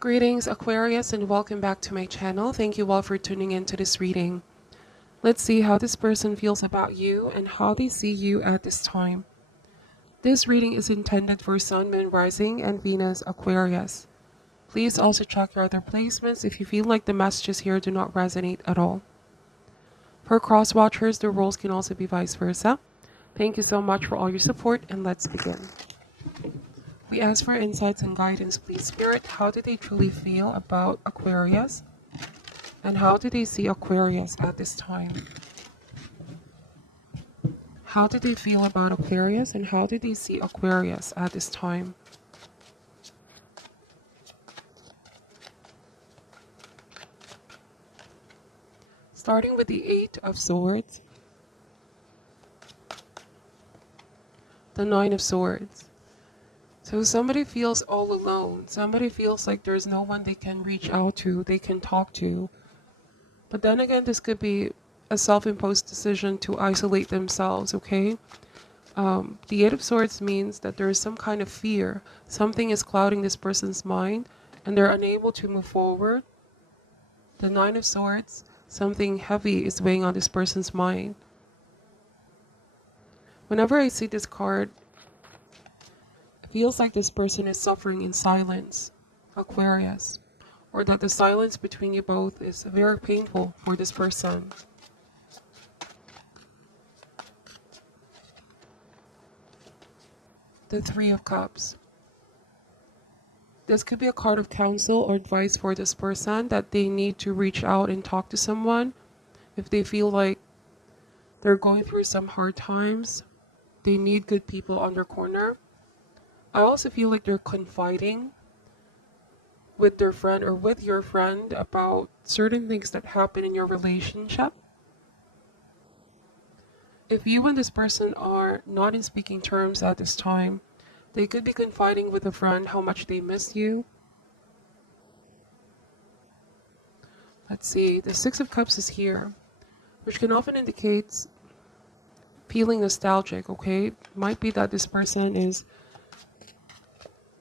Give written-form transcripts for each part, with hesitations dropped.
Greetings Aquarius and welcome back to my channel. Thank you all for tuning in to this reading. Let's see how this person feels about you and how they see you at this time. This reading is intended for Sun, Moon, Rising, and Venus Aquarius. Please also check your other placements if you feel like the messages here do not resonate at all. For cross watchers, the roles can also be vice versa. Thank you so much for all your support and let's begin. We ask for insights and guidance, please, Spirit. How do they truly feel about Aquarius? And how do they see Aquarius at this time? How do they feel about Aquarius? And how do they see Aquarius at this time? Starting with the Eight of Swords. The Nine of Swords. So somebody feels all alone. Somebody feels like there's no one they can reach out to, they can talk to. But then again, this could be a self-imposed decision to isolate themselves, okay? The Eight of Swords means that there is some kind of fear. Something is clouding this person's mind and they're unable to move forward. The Nine of Swords, something heavy is weighing on this person's mind. Whenever I see this card, feels like this person is suffering in silence, Aquarius, or that the silence between you both is very painful for this person. The Three of Cups. This could be a card of counsel or advice for this person that they need to reach out and talk to someone if they feel like they're going through some hard times. They need good people on their corner. I also feel like they're confiding with their friend or with your friend about certain things that happen in your relationship. If you and this person are not in speaking terms at this time, they could be confiding with a friend how much they miss you. Let's see, the Six of Cups is here, which can often indicate feeling nostalgic, okay? Might be that this person is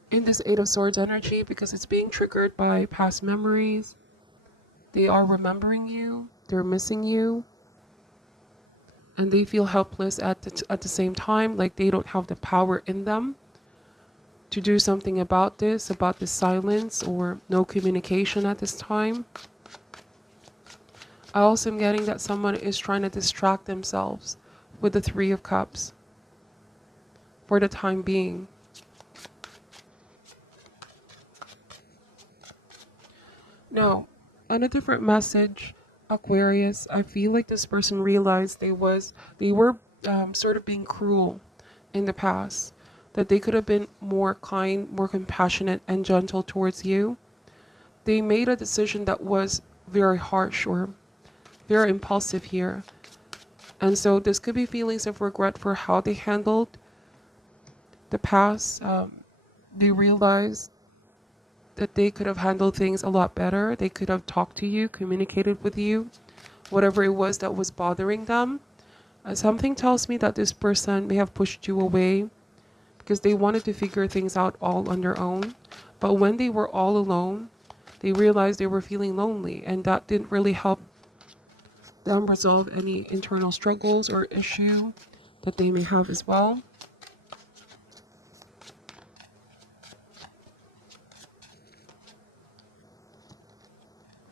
in this Eight of Swords energy because it's being triggered by past memories. They are remembering you, they're missing you, and they feel helpless at the same time, like they don't have the power in them to do something about this silence or no communication at this time. I also am getting that someone is trying to distract themselves with the Three of Cups for the time being. Now, on a different message, Aquarius, I feel like this person realized they were sort of being cruel in the past, that they could have been more kind, more compassionate and gentle towards you. They made a decision that was very harsh or very impulsive here. And so this could be feelings of regret for how they handled the past. They realized that they could have handled things a lot better. They could have talked to you, communicated with you, whatever it was that was bothering them. Something tells me that this person may have pushed you away because they wanted to figure things out all on their own. But when they were all alone, they realized they were feeling lonely, and that didn't really help them resolve any internal struggles or issue that they may have as well.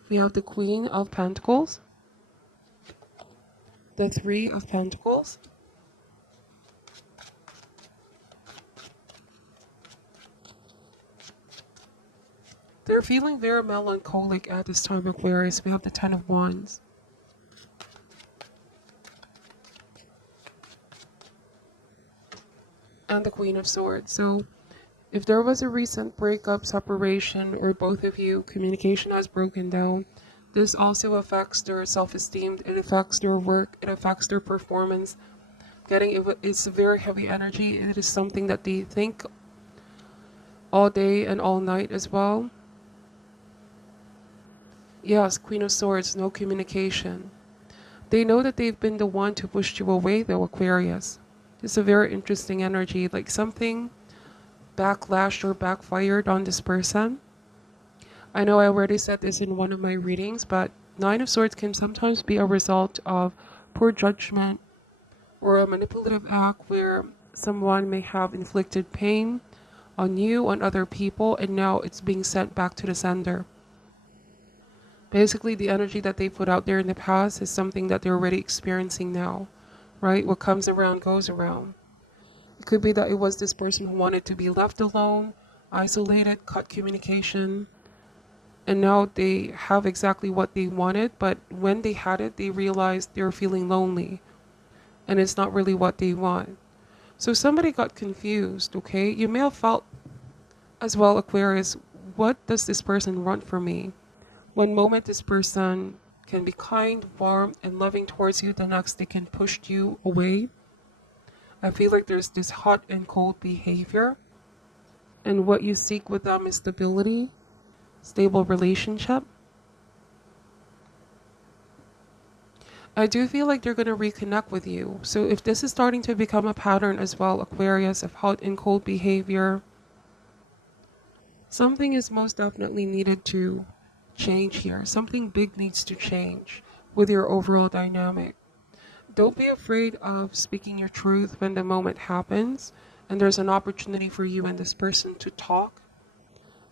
We have the Queen of Pentacles, the Three of Pentacles, they're feeling very melancholic at this time, Aquarius. We have the Ten of Wands, and the Queen of Swords. So if there was a recent breakup, separation, or both of you, communication has broken down, this also affects their self-esteem, it affects their work, it affects their performance. It's a very heavy energy. It is something that they think all day and all night as well. Yes, Queen of Swords, no communication. They know that they've been the one to push you away though, Aquarius. It's a very interesting energy, like something backlashed or backfired on this person. I know I already said this in one of my readings, but Nine of Swords can sometimes be a result of poor judgment or a manipulative act where someone may have inflicted pain on you, on other people, and now it's being sent back to the sender. Basically, the energy that they put out there in the past is something that they're already experiencing now, right? What comes around goes around. It could be that it was this person who wanted to be left alone, isolated, cut communication, and now they have exactly what they wanted, but when they had it, they realized they were feeling lonely, and it's not really what they want. So somebody got confused, okay? You may have felt as well, Aquarius, what does this person want from me? One moment this person can be kind, warm, and loving towards you, the next they can push you away. I feel like there's this hot and cold behavior, and what you seek with them is stability, stable relationship. I do feel like they're going to reconnect with you. So if this is starting to become a pattern as well, Aquarius, of hot and cold behavior, something is most definitely needed to change here. Something big needs to change with your overall dynamic. Don't be afraid of speaking your truth when the moment happens and there's an opportunity for you and this person to talk.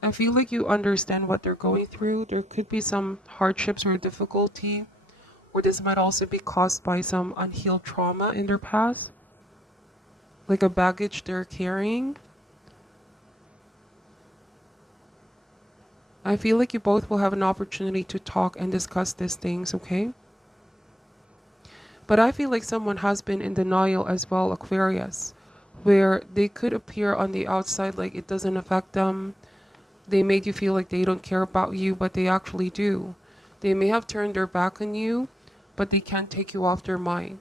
I feel like you understand what they're going through. There could be some hardships or difficulty, or this might also be caused by some unhealed trauma in their past, like a baggage they're carrying. I feel like you both will have an opportunity to talk and discuss these things, okay? But I feel like someone has been in denial as well, Aquarius, where they could appear on the outside like it doesn't affect them. They made you feel like they don't care about you, but they actually do. They may have turned their back on you, but they can't take you off their mind,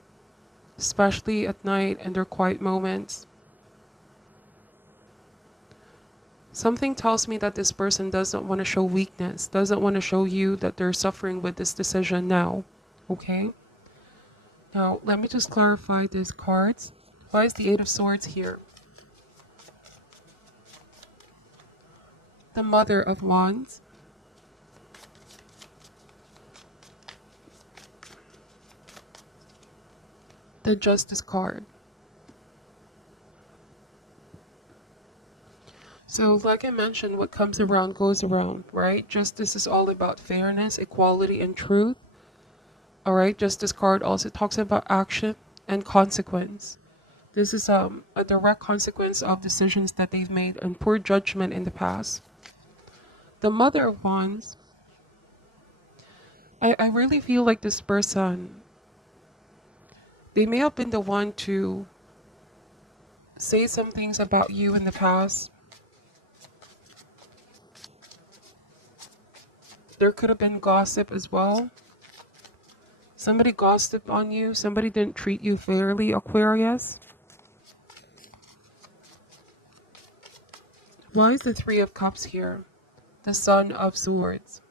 especially at night and their quiet moments. Something tells me that this person doesn't want to show weakness, doesn't want to show you that they're suffering with this decision now, okay? Now, let me just clarify these cards. Why is the Eight of Swords here? The Mother of Wands. The Justice card. So, like I mentioned, what comes around goes around, right? Justice is all about fairness, equality, and truth. All right, Justice card also talks about action and consequence. This is a direct consequence of decisions that they've made and poor judgment in the past. The Mother of Wands, I really feel like this person, they may have been the one to say some things about you in the past. There could have been gossip as well. Somebody gossiped on you. Somebody didn't treat you fairly, Aquarius. Why is the Three of Cups here? The Son of Swords.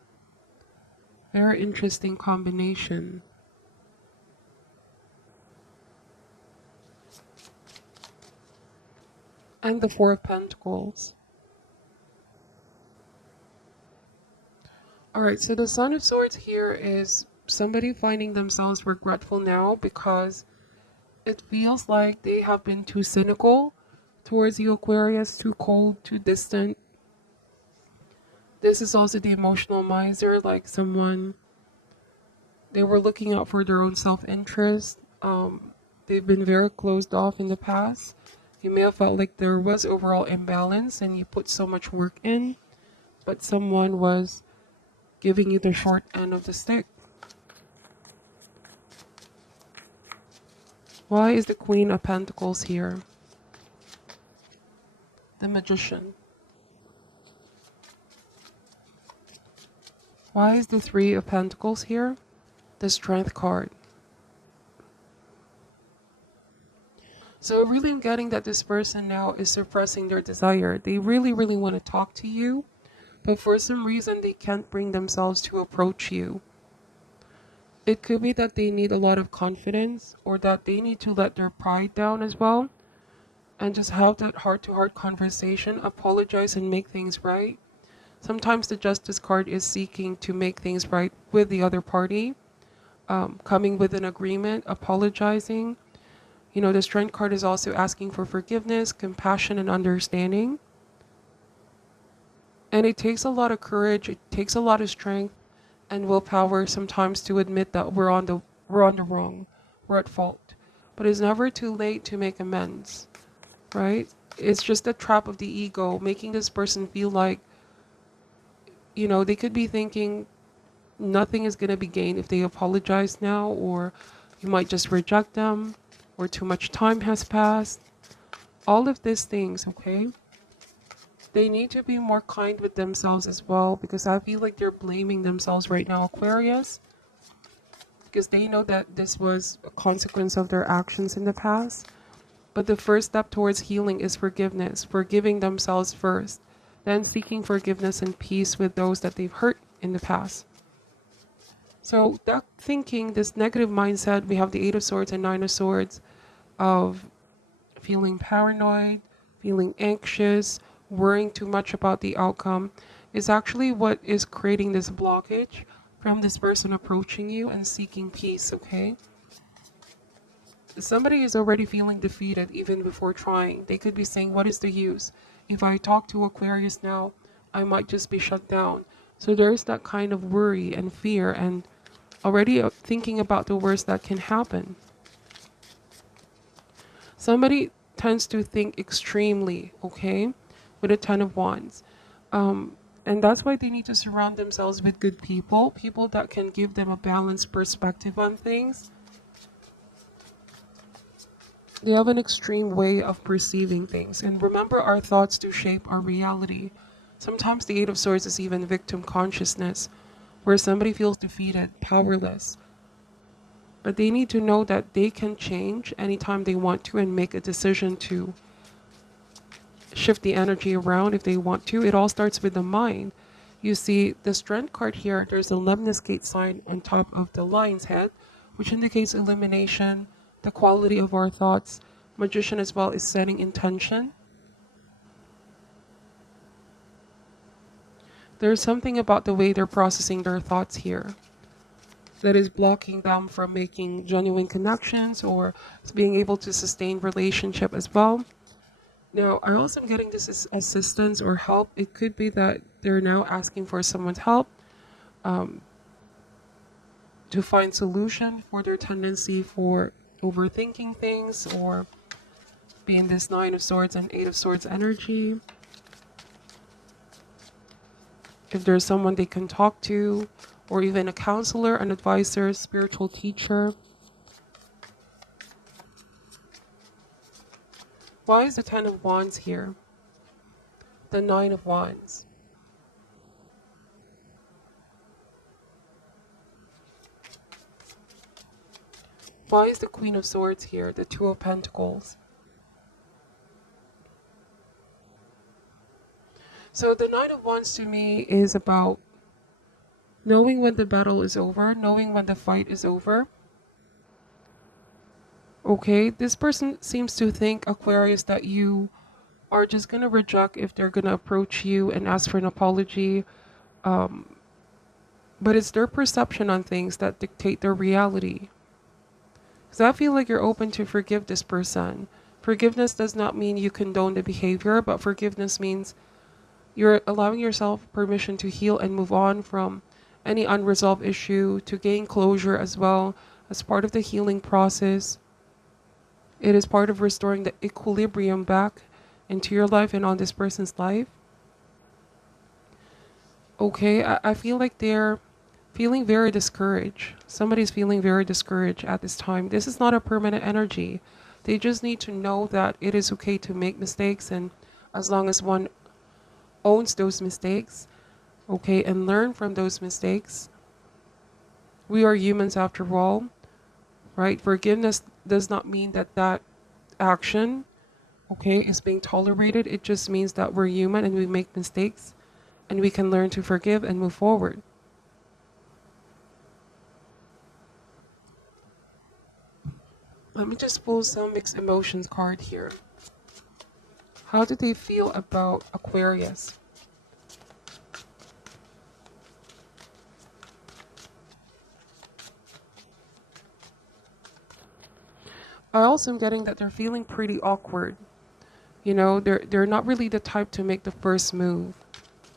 Very interesting combination. And the Four of Pentacles. Alright, so the Son of Swords here is somebody finding themselves regretful now because it feels like they have been too cynical towards you, Aquarius, too cold, too distant. This is also the emotional miser, like someone, they were looking out for their own self-interest. They've been very closed off in the past. You may have felt like there was overall imbalance and you put so much work in, but someone was giving you the short end of the stick. Why is the Queen of Pentacles here? The Magician. Why is the Three of Pentacles here? The Strength card. So really I'm getting that this person now is suppressing their desire. They really, really want to talk to you, but for some reason they can't bring themselves to approach you. It could be that they need a lot of confidence, or that they need to let their pride down as well and just have that heart-to-heart conversation, apologize and make things right. Sometimes the Justice card is seeking to make things right with the other party, coming with an agreement, apologizing. You know, the Strength card is also asking for forgiveness, compassion, and understanding. And it takes a lot of courage, it takes a lot of strength and willpower sometimes to admit that we're on the wrong, we're at fault. But it's never too late to make amends, right? It's just a trap of the ego, making this person feel like, you know, they could be thinking nothing is going to be gained if they apologize now, or you might just reject them, or too much time has passed. All of these things, okay? They need to be more kind with themselves as well, because I feel like they're blaming themselves right now, Aquarius, because they know that this was a consequence of their actions in the past. But the first step towards healing is forgiveness, forgiving themselves first, then seeking forgiveness and peace with those that they've hurt in the past. So that thinking, this negative mindset, we have the Eight of Swords and Nine of Swords, of feeling paranoid, feeling anxious, worrying too much about the outcome, is actually what is creating this blockage from this person approaching you and seeking peace, okay? Somebody is already feeling defeated even before trying. They could be saying, what is the use? If I talk to Aquarius now, I might just be shut down. So there's that kind of worry and fear and already thinking about the worst that can happen. Somebody tends to think extremely, okay, with a Ten of Wands. And that's why they need to surround themselves with good people, people that can give them a balanced perspective on things. They have an extreme way of perceiving things. And remember, our thoughts do shape our reality. Sometimes the Eight of Swords is even victim consciousness, where somebody feels defeated, powerless. But they need to know that they can change anytime they want to and make a decision to shift the energy around if they want to. It all starts with the mind. You see the Strength card here, there's a Lemnis Gate sign on top of the lion's head, which indicates elimination, the quality of our thoughts. Magician as well is setting intention. There's something about the way they're processing their thoughts here that is blocking them from making genuine connections or being able to sustain relationship as well. Now, I also am getting this as assistance or help. It could be that they're now asking for someone's help to find solution for their tendency for overthinking things, or being this Nine of Swords and Eight of Swords energy. If there's someone they can talk to, or even a counselor, an advisor, spiritual teacher. Why is the Ten of Wands here? The Nine of Wands. Why is the Queen of Swords here? The Two of Pentacles. So the Nine of Wands to me is about knowing when the battle is over, knowing when the fight is over. Okay, this person seems to think, Aquarius, that you are just going to reject if they're going to approach you and ask for an apology. But it's their perception on things that dictate their reality. Because I feel like you're open to forgive this person. Forgiveness does not mean you condone the behavior, but forgiveness means you're allowing yourself permission to heal and move on from any unresolved issue, to gain closure as well as part of the healing process. It is part of restoring the equilibrium back into your life and on this person's life. Okay, I feel like they're feeling very discouraged. Somebody's feeling very discouraged at this time. This is not a permanent energy. They just need to know that it is okay to make mistakes, and as long as one owns those mistakes, okay, and learn from those mistakes. We are humans after all, right? Forgiveness does not mean that that action, okay, is being tolerated. It just means that we're human and we make mistakes, and we can learn to forgive and move forward. Let me just pull some mixed emotions card here. How do they feel about Aquarius? I also am getting that they're feeling pretty awkward. You know, they're not really the type to make the first move.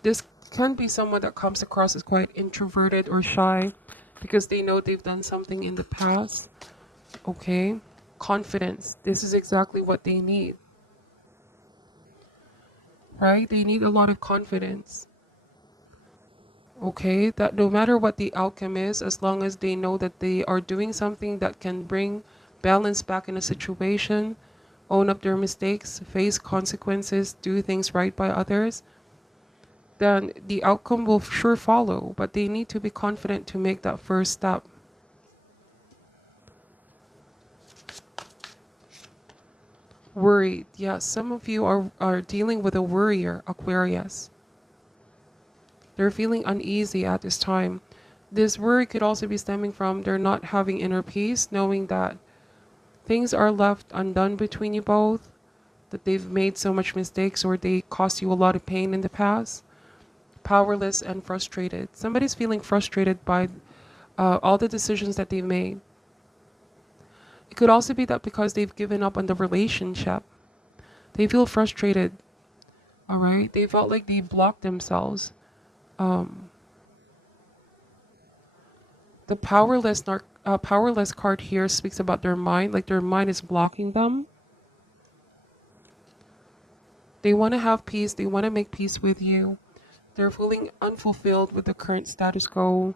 This can be someone that comes across as quite introverted or shy because they know they've done something in the past. Okay? Confidence. This is exactly what they need, right? They need a lot of confidence. Okay? That no matter what the outcome is, as long as they know that they are doing something that can bring balance back in a situation, own up their mistakes, face consequences, do things right by others, then the outcome will sure follow. But they need to be confident to make that first step. Worried. Yes, some of you are dealing with a worrier, Aquarius. They're feeling uneasy at this time. This worry could also be stemming from they're not having inner peace, knowing that things are left undone between you both, that they've made so much mistakes or they cost you a lot of pain in the past. Powerless and frustrated. Somebody's feeling frustrated by all the decisions that they've made. It could also be that because they've given up on the relationship, they feel frustrated. All right, they felt like they blocked themselves. Um, the powerless card here speaks about their mind, like their mind is blocking them. They want to have peace. They want to make peace with you. They're feeling unfulfilled with the current status quo.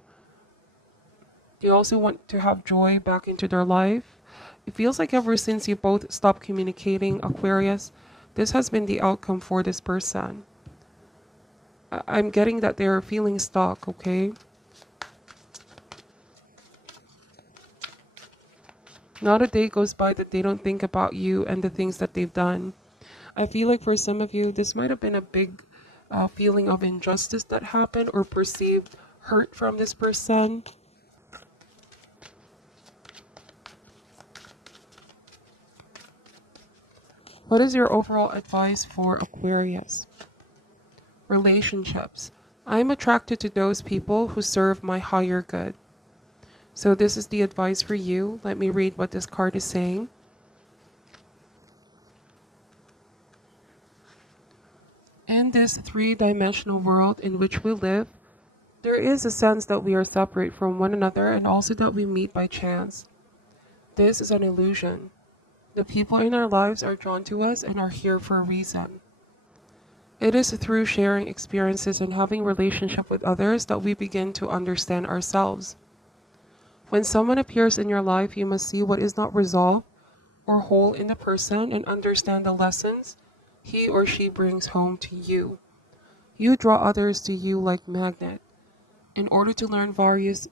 They also want to have joy back into their life. It feels like ever since you both stopped communicating, Aquarius, this has been the outcome for this person. I'm getting that they're feeling stuck, okay? Not a day goes by that they don't think about you and the things that they've done. I feel like for some of you, this might have been a big feeling of injustice that happened or perceived hurt from this person. What is your overall advice for Aquarius? Relationships. I'm attracted to those people who serve my higher good. So this is the advice for you. Let me read what this card is saying. In this three-dimensional world in which we live, there is a sense that we are separate from one another and also that we meet by chance. This is an illusion. The people in our lives are drawn to us and are here for a reason. It is through sharing experiences and having relationship with others that we begin to understand ourselves. When someone appears in your life, you must see what is not resolved or whole in the person and understand the lessons he or she brings home to you. You draw others to you like magnet in order to learn various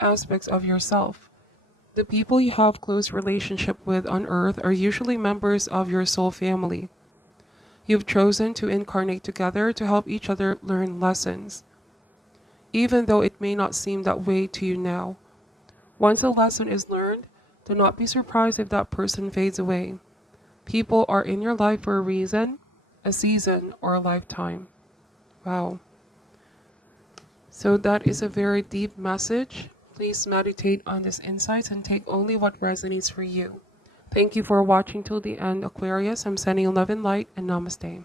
aspects of yourself. The people you have close relationship with on earth are usually members of your soul family. You've chosen to incarnate together to help each other learn lessons, even though it may not seem that way to you now. Once a lesson is learned, do not be surprised if that person fades away. People are in your life for a reason, a season, or a lifetime. Wow. So that is a very deep message. Please meditate on these insights and take only what resonates for you. Thank you for watching till the end, Aquarius. I'm sending you love and light, and namaste.